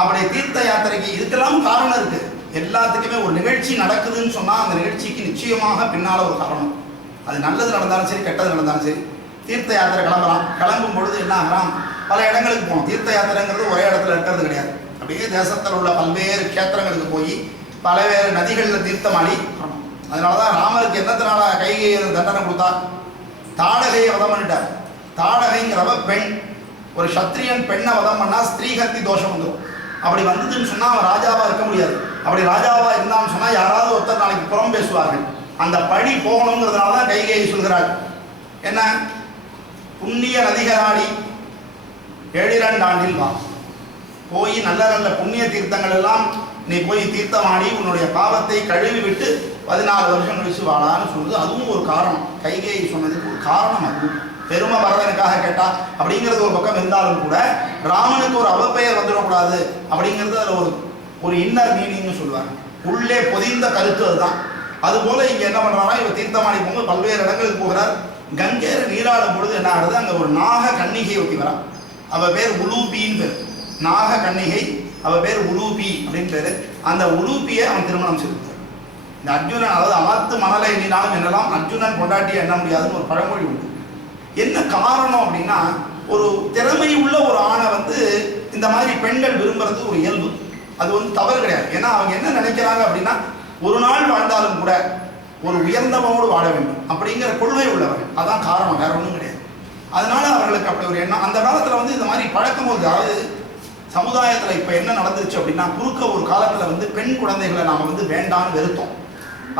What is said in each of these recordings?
அப்படி தீர்த்த யாத்திரைக்கு இதுக்கெல்லாம் காரணம் இருக்கு. எல்லாத்துக்குமே ஒரு நிகழ்ச்சி நடக்குதுன்னு சொன்னா அந்த நிகழ்ச்சிக்கு நிச்சயமாக பின்னால ஒரு காரணம். அது நல்லது நடந்தாலும் சரி கெட்டது நடந்தாலும் சரி. தீர்த்த யாத்திரை கிளம்பலாம். கிளம்பும் பொழுது என்ன ஆகலாம், பல இடங்களுக்கு போகணும். தீர்த்த யாத்திரைங்கிறது ஒரே இடத்துல இருக்கிறது கிடையாது. அப்படியே தேசத்தில் உள்ள பல்வேறு கேத்திரங்களுக்கு போய் பல்வேறு நதிகளில் தீர்த்தமாடி வரணும். அதனால தான் ராமருக்கு என்னத்தினால கைகையை தண்டனை கொடுத்தா, தாடகையை வதம் பண்ணிட்டார். தாடகைங்கிறவ பெண். ஒரு சத்திரியன் பெண்ணை வதம் பண்ணா ஸ்திரீகத்தி தோஷம் வந்துடும். அப்படி வந்ததுன்னு சொன்னா அவன் ராஜாவா இருக்க முடியாது. அப்படி ராஜாவா இருந்தான்னு சொன்னா யாராவது ஒருத்தர் நாளைக்கு புறம் பேசுவார்கள். அந்த பழி போகணுங்கிறதுனால தான் கைகையை சொல்கிறாள். என்ன, புண்ணிய நதிகளாடி 7 ஆண்டில் வா, போய் நல்ல நல்ல புண்ணிய தீர்த்தங்கள் எல்லாம் நீ போய் தீர்த்தமாடி உன்னுடைய பாவத்தை கழுவி விட்டு 14 வருஷம் கழிச்சு வாழான்னு சொல்லுது. அதுவும் ஒரு காரணம். கைகையை சொன்னதுக்கு ஒரு காரணம். அதுவும் பெருமை பரதனுக்காக கேட்டா அப்படிங்கிறது ஒரு பக்கம் இருந்தாலும் கூட ராமனுக்கு ஒரு அவப்பெயர் வந்துடக்கூடாது அப்படிங்கிறது அதில் ஒரு இன்னர் மீனிங்னு சொல்லுவாங்க. உள்ளே பொதிந்த கருத்து அதுதான். அதுபோல இங்க என்ன பண்றாங்கன்னா, இவர் தீர்த்தமாடி போகும்போது பல்வேறு இடங்களுக்கு போகிறார். கங்கையில நீராடும் பொழுது என்ன ஆகுது, அங்க ஒரு நாக கன்னிகை ஒட்டி வரா. அவ பேர் உலூபின்னு பேர். நாக கன்னிகை, அவ பேர் உலூபி அப்படின்னு பேரு. அந்த உலூபியை அவன் திருமணம் செய்தார். இந்த அர்ஜுனன், அதாவது ஆத்து மணலை எண்ணினாலும் என்னெல்லாம் அர்ஜுனன் கொண்டாட்டி எண்ண முடியாதுன்னு ஒரு பழமொழி உண்டு. என்ன காரணம் அப்படின்னா, ஒரு திறமை உள்ள ஒரு ஆணை இந்த மாதிரி பெண்கள் விரும்புறது ஒரு இயல்பு. அது தவறு கிடையாது. ஏன்னா அவங்க என்ன நினைக்கிறாங்க அப்படின்னா, ஒரு நாள் வாழ்ந்தாலும் கூட ஒரு உயர்ந்தவனோடு வாழ வேண்டும் அப்படிங்கிற கொள்கை உள்ளவர்கள். அதான் காரணம், வேற ஒன்றும் கிடையாது. அதனால அவர்களுக்கு அப்படி ஒரு எண்ணம். அந்த காலத்தில் இந்த மாதிரி பழக்கம் போது, அதாவது சமுதாயத்தில் இப்போ என்ன நடந்துச்சு அப்படின்னா, குறுக்க ஒரு காலத்தில் பெண் குழந்தைகளை நாம் வேண்டான்னு வெறுத்தோம்.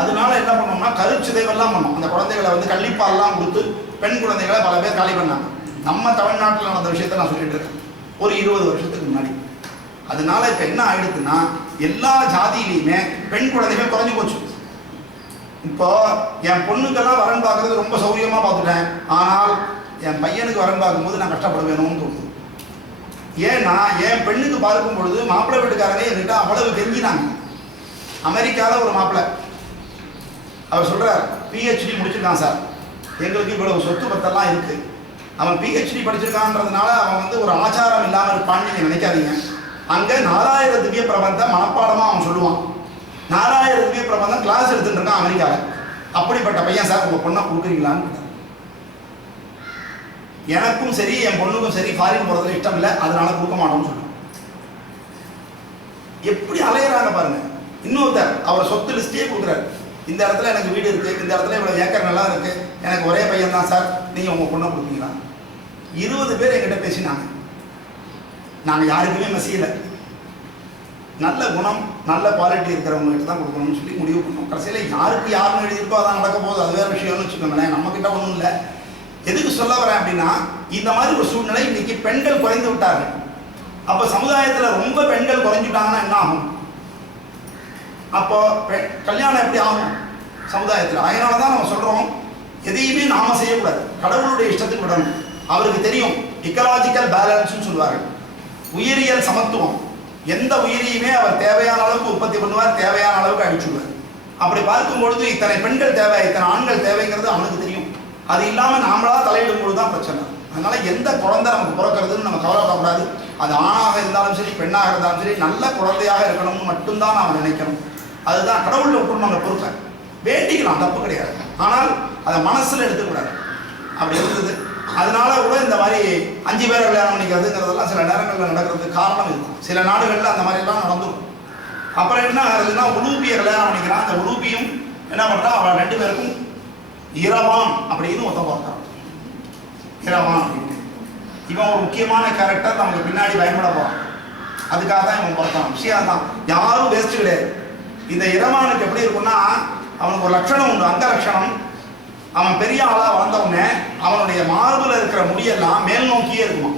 அதனால என்ன பண்ணோம்னா, கருச்சிதைவெல்லாம் பண்ணோம். அந்த குழந்தைகளை கள்ளிப்பால்லாம் கொடுத்து பெண் குழந்தைகளை பல பேர் காலி பண்ணாங்க. நம்ம தமிழ்நாட்டில் நடந்த விஷயத்த நான் சொல்லிட்டு இருக்கேன், ஒரு 20 வருஷத்துக்கு முன்னாடி. அதனால இப்போ என்ன ஆயிடுதுன்னா, எல்லா ஜாதியிலையுமே பெண் குழந்தைகள் குறைஞ்சி போச்சு. இப்போ என் பொண்ணுக்கெல்லாம் வரன் பார்க்கறது ரொம்ப சௌரியமா பார்த்துட்டேன். ஆனால் என் பையனுக்கு வரன் பார்க்கும்போது நான் கஷ்டப்பட வேணும்னு தோணுது. ஏன்னா என் பெண்ணுக்கு பார்க்கும் பொழுது மாப்பிள்ளை வீட்டுக்காரங்க என்கிட்ட அவ்வளவு கெஞ்சினாங்க. அமெரிக்காவில் ஒரு மாப்பிள்ளை, அவர் சொல்றார், PhD முடிச்சிருக்கான் சார், எங்களுக்கு இவ்வளவு சொத்து பத்தெல்லாம் இருக்கு. அவன் PhD படிச்சிருக்கான்றதுனால அவன் ஒரு ஆச்சாரம் இல்லாமல் இருப்பான்னு நீங்க நினைக்காதீங்க. அங்க 4000 திவ்ய பிரபந்தம் மனப்பாடமா அவன் சொல்லுவான். 4000 திவ்ய பிரபந்தம் கிளாஸ் எடுத்துட்டு இருக்கான் அமெரிக்காவில். அப்படிப்பட்ட பையன் சார், உங்க பொண்ணை கொடுக்குறீங்களான்னு. எனக்கும் சரி என் பொண்ணுக்கும் சரி ஃபாரின் போறதுல இஷ்டம் இல்லை, அதனால கொடுக்க மாட்டோம்னு சொல்லுவான். எப்படி அலையிறாங்க பாருங்க. இன்னொருத்தர் அவர் சொத்து லிஸ்டே கொடுக்குறாரு. இந்த இடத்துல எனக்கு வீடு இருக்கு, இந்த இடத்துல இவ்வளவு ஏக்கர் நல்லா இருக்கு, எனக்கு ஒரே பையன் தான் சார், நீங்க உங்க பொண்ணை கொடுப்பீங்களா? 20 பேர் என்கிட்ட பேசினாங்க. நாங்கள் யாருக்குமே மசியலை. நல்ல குணம் நல்ல குவாலிட்டி இருக்கிறவங்ககிட்ட தான் கொடுக்கணும்னு சொல்லி முடிவு பண்ணோம். கடைசியில் யாருக்கு யாருன்னு எழுதியிருக்கோ அதான் நடக்க போகுது, அது வேற விஷயம்னு வச்சுக்கோங்களேன். நம்மக்கிட்ட ஒன்றும் இல்லை. எதுக்கு சொல்ல வரேன் அப்படின்னா, இந்த மாதிரி ஒரு சூழ்நிலை இன்னைக்கு பெண்கள் குறைந்து விட்டார்கள். அப்போ சமுதாயத்தில் ரொம்ப பெண்கள் குறைஞ்சிட்டாங்கன்னா என்ன ஆகும்? அப்போ கல்யாணம் எப்படி ஆகும் சமுதாயத்தில்? அதனால தான் நம்ம சொல்கிறோம், எதையுமே நாம செய்யக்கூடாது, கடவுளுடைய இஷ்டத்துக்கு விடணும். அவருக்கு தெரியும், இக்கலாஜிக்கல் பேலன்ஸ்னு சொல்லுவார்கள், உயிரியல் சமத்துவம். எந்த உயிரியுமே அவர் தேவையான அளவுக்கு உற்பத்தி பண்ணுவார், தேவையான அளவுக்கு அழிச்சுடுவார். அப்படி பார்க்கும்பொழுது இத்தனை பெண்கள் தேவை, இத்தனை ஆண்கள் தேவைங்கிறது அவனுக்கு தெரியும். அது இல்லாமல் நாமளா தலையிடும் பொழுது தான் பிரச்சனை. அதனால எந்த குழந்தை நமக்கு பிறக்கிறதுன்னு நம்ம கவலைப்படக்கூடாது. அது ஆணாக இருந்தாலும் சரி பெண்ணாக இருந்தாலும் சரி நல்ல குழந்தையாக இருக்கணும்னு மட்டும்தான் நாம் நினைக்கணும். அதுதான் கடவுளை விட்டு நம்ம பொறுப்பை வேண்டிக்கலாம், தப்பு கிடையாது. ஆனால் அதை மனசில் எடுத்துக்கூடாது. அப்படி இருந்தது. அதனால கூட இந்த மாதிரி 5 பேரை கல்யாணம் பண்ணிக்கிறதுங்கிறதெல்லாம் சில நேரங்களில் நடக்கிறதுக்கு காரணம் இருக்கும். சில நாடுகளில் அந்த மாதிரிலாம் நடந்துடும். அப்புறம் என்ன ஆகுதுன்னா, உலூபியை கல்யாணம் பண்ணிக்கிறான். அந்த உலூபியும் என்ன பண்ணுறான், அவள் 2 பேருக்கும் இரவான் அப்படின்னு ஒருத்தன் பார்க்குறான். இரவான் அப்படின்னு இவன் ஒரு முக்கியமான கேரக்டர், நமக்கு பின்னாடி பயன்பட போகிறான். அதுக்காக தான் இவன் பார்த்தான். விஷயம் தான், யாரும் வேஸ்ட் கிடையாது. இந்த இரவானுக்கு எப்படி இருக்குன்னா, அவனுக்கு ஒரு லட்சணம் உண்டு, அந்த லட்சணம். அவன் பெரிய ஆளா வளர்ந்தவுடனே அவனுடைய மார்பில் இருக்கிற முடியெல்லாம் மேல் நோக்கியே இருக்குமா.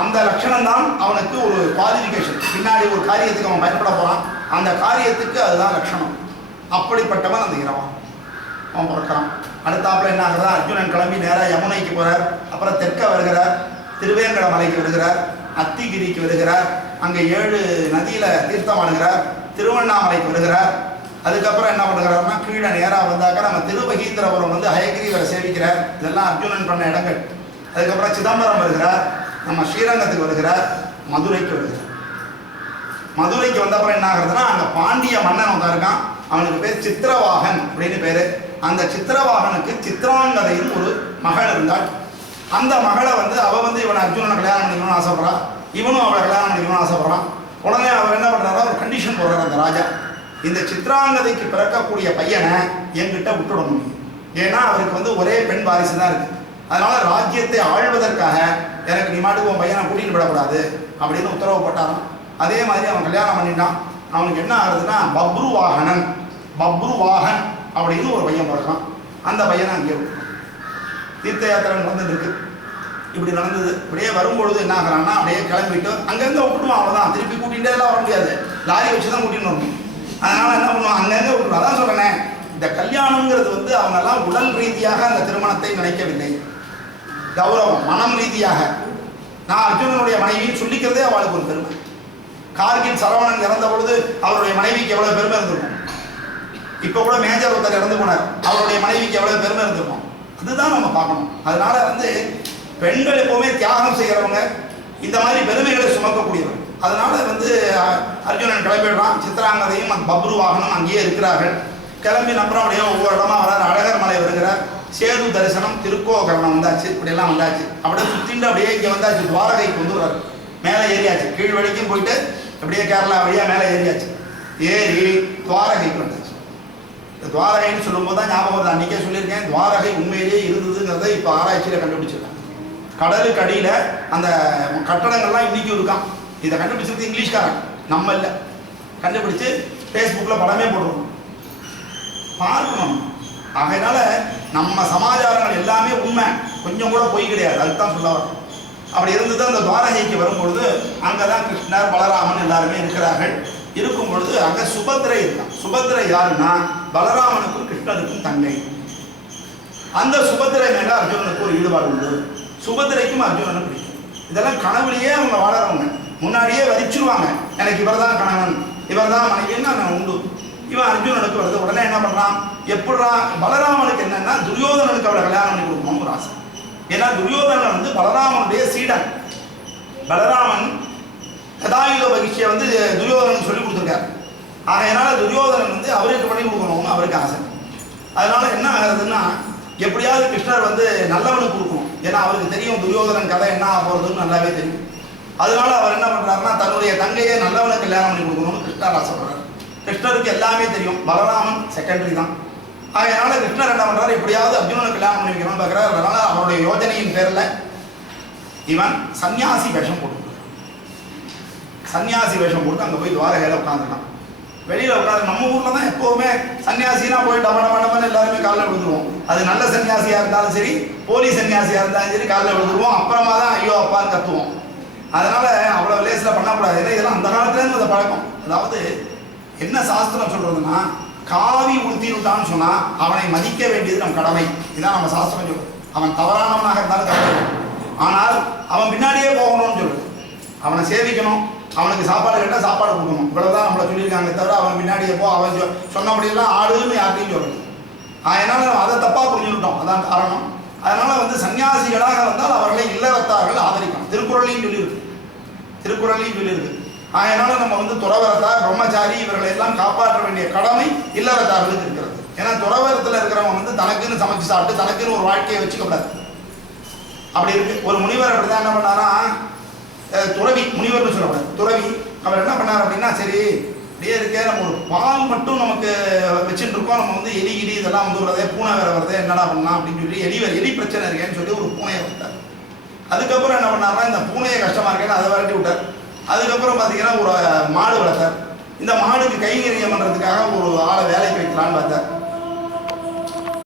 அந்த லட்சணம் தான் அவனுக்கு ஒரு குவாலிஃபிகேஷன். பின்னாடி ஒரு காரியத்துக்கு அவன் பயன்பட போறான், அந்த காரியத்துக்கு அதுதான் லட்சணம். அப்படிப்பட்டவன் அந்த இரவான். அவன் பிறக்கிறான். அடுத்தாப்புல என்ன ஆகுறா, அர்ஜுனன் கிளம்பி நேராக யமுனைக்கு போறார். அப்புறம் தெற்க வருகிறார், திருவேங்கட மலைக்கு வருகிறார், அத்திகிரிக்கு வருகிறார். அங்கே 7 நதியில தீர்த்தம் ஆடுகிறார். திருவண்ணாமலைக்கு வருகிறார். அதுக்கப்புறம் என்ன பண்ணுறாருன்னா, கீழே நேராக வந்தாக்க நம்ம திருவகீந்திரபுரம் ஹயகிரீவரை சேவிக்கிறார். இதெல்லாம் அர்ஜுனன் பண்ண இடங்கள். அதுக்கப்புறம் சிதம்பரம் வருகிறார், நம்ம ஸ்ரீரங்கத்துக்கு வருகிறார், மதுரைக்கு வருகிறார். மதுரைக்கு வந்தப்பறம் என்ன ஆகுறதுன்னா அங்கே பாண்டிய மன்னன் ஒருத்தன் இருக்கான், அவனுக்கு பேர் சித்திரவாகன் அப்படின்னு பேர். அந்த சித்திரவாகனுக்கு சித்ராங்கதையும் ஒரு மகள் இருந்தாள். அந்த மகளை வந்து அவள் வந்து இவனை அர்ஜுனனை கல்யாணம் பண்ணிக்கணும்னு ஆசைப்படுறான், இவனும் அவளை கல்யாணம் பண்ணிக்கணும்னு ஆசைப்படுறான். உடனே அவர் என்ன பண்ணுறாரா, ஒரு கண்டிஷன் போடுறார் அந்த ராஜா, இந்த சித்ராங்கதைக்கு பிறக்கக்கூடிய பையனை என்கிட்ட விட்டுடணும், ஏன்னா அவருக்கு வந்து ஒரே பெண் வாரிசு தான் இருக்கு, அதனால ராஜ்யத்தை ஆழ்வதற்காக எனக்கு நீ மாட்டுக்கு உன் பையனை கூட்டின்னு விடக்கூடாது அப்படின்னு உத்தரவு போட்டாரான். அதே மாதிரி அவன் கல்யாணம் பண்ணிட்டான். அவனுக்கு என்ன ஆகுதுன்னா பப்ருவாகனன், பப்ருவாகன் அப்படின்னு ஒரு பையன் பிறக்கான். அந்த பையனை அங்கேயே விட்டுறான். தீர்த்த யாத்திரை நடந்துட்டு இருக்கு. இப்படி நடந்தது. இப்படியே வரும்பொழுது என்ன ஆகிறான்னா அப்படியே கிளம்பிட்டு அங்கங்கே விட்டுருவான். அவ்வளோதான், திருப்பி கூட்டிகிட்டே எல்லாம் வர முடியாது, லாரி வச்சு தான் கூட்டின்னு வரணும். அதனால என்ன பண்ணுவான், அங்கங்கே விட்டுருவான். அதான் சொல்றேன், இந்த கல்யாணங்கிறது வந்து அவங்கெல்லாம் உடல் ரீதியாக அந்த திருமணத்தை நினைக்கவில்லை, கௌரவம் மனம் ரீதியாக. நான் அர்ஜுனனுடைய மனைவின்னு சொல்லிக்கிறதே அவளுக்கு ஒரு பெருமை. கார்கில் சரவணன் இறந்த பொழுது அவருடைய மனைவிக்கு எவ்வளவு பெருமை இருந்திருக்கும். இப்ப கூட மேஜர் ஒருத்தர் இறந்து போனார், அவருடைய மனைவிக்கு எவ்வளவு பெருமை இருந்திருக்கும். அதுதான் நம்ம பார்க்கணும். அதனால வந்து பெண்கள் எப்பவுமே தியாகம் செய்கிறவங்க, இந்த மாதிரி பெருமைகளை சுமக்கக்கூடியவங்க. அதனால வந்து அர்ஜுனன் கிளம்பிடுறான். சித்ராங்கதையும் பப்ருவாகனும் அங்கேயே இருக்கிறார்கள். கிளம்பி அப்புறம் அப்படியே ஒவ்வொரு இடமா வரார். அழகர் மலை வருகிறார். சேது தரிசனம், திருக்கோகரணம் வந்தாச்சு, இப்படியெல்லாம் வந்தாச்சு. அப்படியே சுத்திண்டு அப்படியே இங்கே வந்தாச்சு, துவாரகைக்கு வந்துடுறாரு. மேலே ஏறியாச்சு, கீழ் வரைக்கும் போயிட்டு அப்படியே கேரளா வழியாக மேலே ஏறியாச்சு. ஏறி துவாரகைக்கு வந்தாச்சு. துவாரகைன்னு சொல்லும்போது தான் ஞாபகம் வருது, அன்றைக்கே சொல்லியிருக்கேன், துவாரகை உண்மையிலேயே இருந்ததுங்கிறத இப்போ ஆராய்ச்சியில் கண்டுபிடிச்சிருக்காங்க. கடலுக்கு அடியில் அந்த கட்டடங்கள்லாம் இன்றைக்கும் இருக்கான். இதை கண்டுபிடிச்சது இங்கிலீஷ்காரன், நம்ம இல்லை. கண்டுபிடிச்சு ஃபேஸ்புக்கில் படமே போட்டுருக்கோம், பார்க்கணும். ஆகையினால நம்ம சமாச்சாரங்கள் எல்லாமே உண்மை, கொஞ்சம் கூட பொய் கிடையாது. அதுதான் சொல்ல வரோம். அப்படி இருந்தது. அந்த துவாரகைக்கு வரும்பொழுது அங்கே தான் கிருஷ்ணர் பலராமன் எல்லாருமே இருக்கிறார்கள். இருக்கும் பொழுது அங்கே சுபத்திரை இருக்கான். சுபத்திரை யாருன்னா பலராமனுக்கும் கிருஷ்ணருக்கும் தங்கை. அந்த சுபத்திரை மேலே அர்ஜுனனுக்கு ஒரு ஈடுபாடு உண்டு. சுபத்திரைக்கும் அர்ஜுனனும் பிடிக்கும். இதெல்லாம் கனவுலேயே அவங்க வாழறவங்க. முன்னாடியே வரிச்சிருவாங்க, எனக்கு இவர் தான் கணவன், இவர் தான் மனைவின்னு உண்டு. இவன் அர்ஜுனனுக்கு வருது. உடனே என்ன பண்ணுறான், எப்படா பலராமனுக்கு என்னன்னா துரியோதனனுக்கு அவளை கல்யாணம் பண்ணி கொடுக்கணும்னு ஒரு ஆசை. ஏன்னா துரியோதனன் வந்து பலராமனுடைய சீடன். பலராமன் கதாயுத பகிஷ்யை வந்து துரியோதனன் சொல்லி கொடுத்துருக்காரு. அதனால துரியோதனன் வந்து அவருக்கு பண்ணி கொடுக்கணும்னு அவருக்கு ஆசை. அதனால என்ன ஆகுதுன்னா, எப்படியாவது கிருஷ்ணர் வந்து நல்லவனுக்கு கொடுக்கணும். ஏன்னா அவருக்கு தெரியும் துரியோதனன் கதை என்ன ஆக போகிறதுன்னு நல்லாவே தெரியும். அதனால அவர் என்ன பண்ணுறாருன்னா, தன்னுடைய தங்கையை நல்லவனுக்கு கல்யாணம் பண்ணி கொடுக்கணும்னு கிருஷ்ணர் ஆசைப்படுறாரு. கிருஷ்ணருக்கு எல்லாமே தெரியும், பலராமன் செகண்டரி தான். அதனால கிருஷ்ணர் என்ன பண்ணுறாரு, எப்படியாவது அர்ஜுனனுக்கு கல்யாணம் பண்ணி வைக்கணும்னு பார்க்குறாரு. அதனால அவருடைய யோஜனையின் பேரில் இவன் சன்னியாசி வேஷம் போட்டு, சன்னியாசி வேஷம் போட்டு அங்கே போய் துவாரகையில் உட்காந்துருக்கான். வெளியில் உட்காந்து நம்ம ஊரில் தான் எப்போவுமே சன்னியாசினா போய் டமடமடமன்னு எல்லாருமே காலில் விழுந்துருவோம். அது நல்ல சன்னியாசியாக இருந்தாலும் சரி, போலி சன்னியாசியாக இருந்தாலும் சரி, காலில் விழுந்துருவோம். அப்புறமா தான் ஐயோ அப்பான்னு கத்துவோம். அதனால அவ்வளோ லேஸில் பண்ணக்கூடாது. ஏன்னா இதெல்லாம் அந்த காலத்துலேருந்து அந்த பழக்கம். அதாவது என்ன சாஸ்திரம் சொல்றதுன்னா, காவி உடுத்திட்டான்னு சொன்னா அவனை மதிக்க வேண்டியது நம் கடமை. இதான் நம்ம சாஸ்திரம் சொல்றது. அவன் தவறானவனாக இருந்தாலும் கடமை, ஆனால் அவன் பின்னாடியே போகணும்னு சொல்றது. அவனை சேவிக்கணும், அவனுக்கு சாப்பாடு கேட்டால் சாப்பாடு கொடுக்கணும், இவ்வளவுதான் நம்மளை சொல்லியிருக்காங்க. தவிர அவன் பின்னாடியே போ, அவன் சொன்னபடியெல்லாம் ஆடுன்னு யார்ட்டையும் சொல்லணும். அதனால நம்ம அதை தப்பாக புரிஞ்சுக்கிட்டோம், அதான் காரணம். அதனால வந்து சன்னியாசிகளாக வந்தால் அவர்களை இல்லறத்தார்கள் ஆதரிக்கணும். திருக்குறளையும் சொல்லியிருக்கு, திருக்குறளையும் சொல்லியிருக்கு. அதனால நம்ம வந்து துறவரத்தார், பிரம்மச்சாரி இவர்களை எல்லாம் காப்பாற்ற வேண்டிய கடமை இல்லறத்தார்களுக்கு இருக்கிறது. ஏன்னா துறவரத்தில் இருக்கிறவங்க வந்து தனக்குன்னு சமைச்சு சாப்பிட்டு தனக்குன்னு ஒரு வாழ்க்கையை வச்சுக்கூடாது. அப்படி இருக்கு. ஒரு முனிவர் அப்படிதான் என்ன பண்ணாரா, துறவி, முனிவர்னு சொல்லக்கூடாது, துறவி. அவர் என்ன பண்ணார் அப்படின்னா, சரி அப்படியே இருக்கே, நம்ம ஒரு பால் மட்டும் நமக்கு வச்சுட்டு இருக்கோம், நம்ம வந்து எலி கிளி இதெல்லாம் வந்து வரதே, பூனை வேற வருதே, என்னடா பண்ணலாம் அப்படின்னு சொல்லி எலி பிரச்சனை இருக்கேன்னு சொல்லி ஒரு பூனையை விட்டார். அதுக்கப்புறம் என்ன பண்ணாருன்னா, இந்த பூனையை கஷ்டமா இருக்கேன்னு அதை விரட்டி விட்டார். அதுக்கப்புறம் பார்த்தீங்கன்னா ஒரு மாடு வளர்த்தார். இந்த மாடுக்கு கைங்கரியம் பண்ணுறதுக்காக ஒரு ஆளை வேலைக்கு வைக்கலான்னு பார்த்தார்.